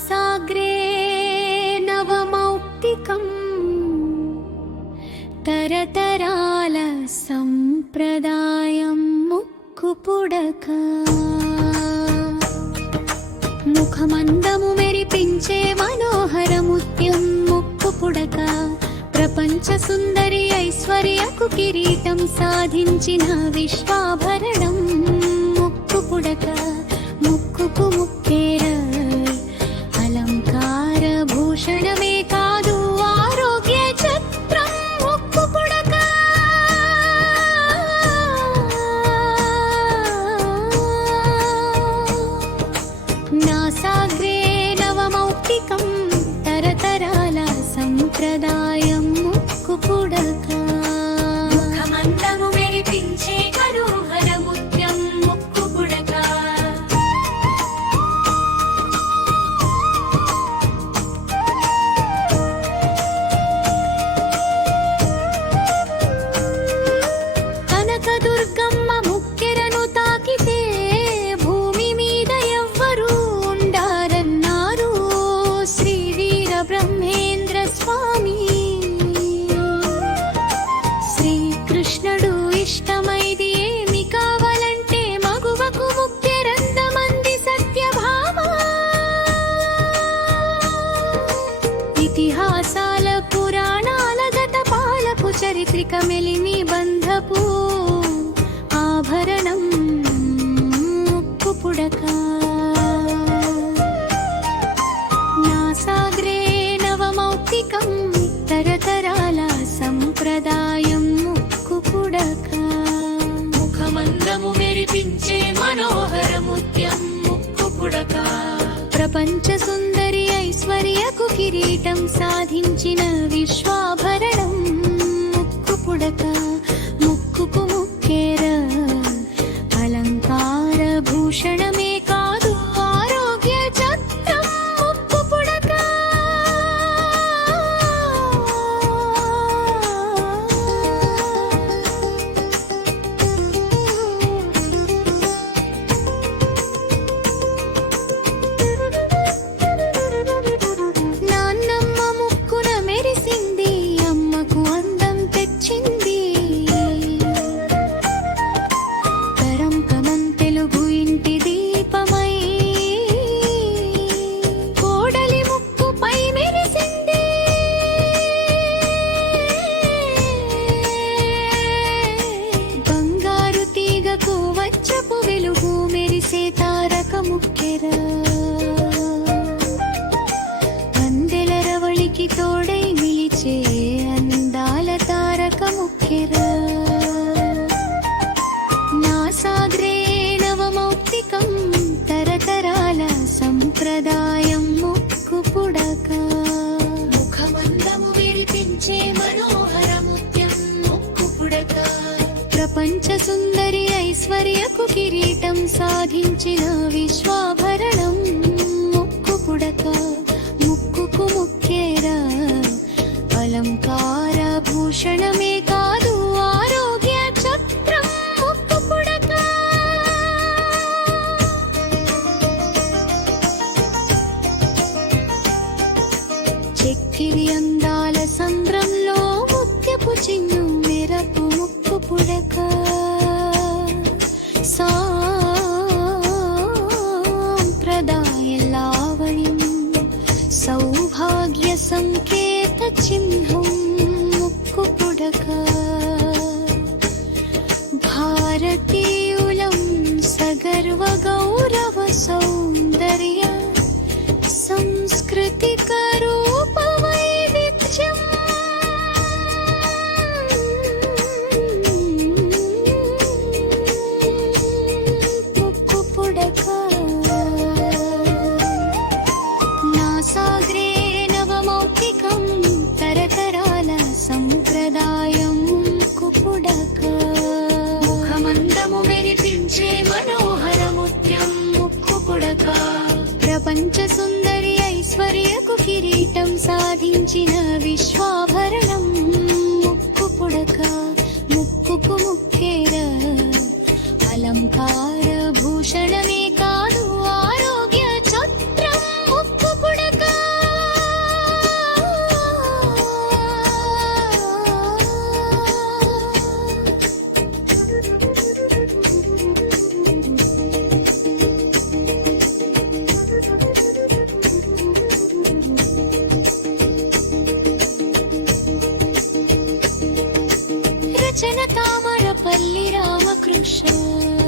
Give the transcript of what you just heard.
సాగ్రే నవమౌక్తికం తరతరాల సంప్రదాయం ముక్కుపుడక ముఖమందము మెరిపించే మనోహరముత్యం ముక్కు పుడక ప్రపంచ సుందరి ఐశ్వర్యకు కిరీటం సాధించిన విశ్వాభరణం ముక్కు పుడక ముక్కుకు ముక్కేరా పత్రిక మెలిని బంధపు ఆభరణం ముక్కు పుడక. నాసాగ్రే నవమౌక్తికం తరతరాల సంప్రదాయం ముక్కు పుడక. ముఖమందము మెరిపించే మనోహరముత్యం ముక్కు పుడక. ప్రపంచ సుందరి ఐశ్వర్యకు కిరీటం సాధించిన విశ్వాభ పంచసుందరి ఐశ్వర్యకు కిరీటం సాధించిన విశ్వాభరణం. ముక్కు పుడక ముక్కుకు ముక్కు 千好 పంచసుందరి ఐశ్వర్యకు కిరీటం సాధించిన విశ్వాభరణ తామరపల్లి రామకృష్ణ.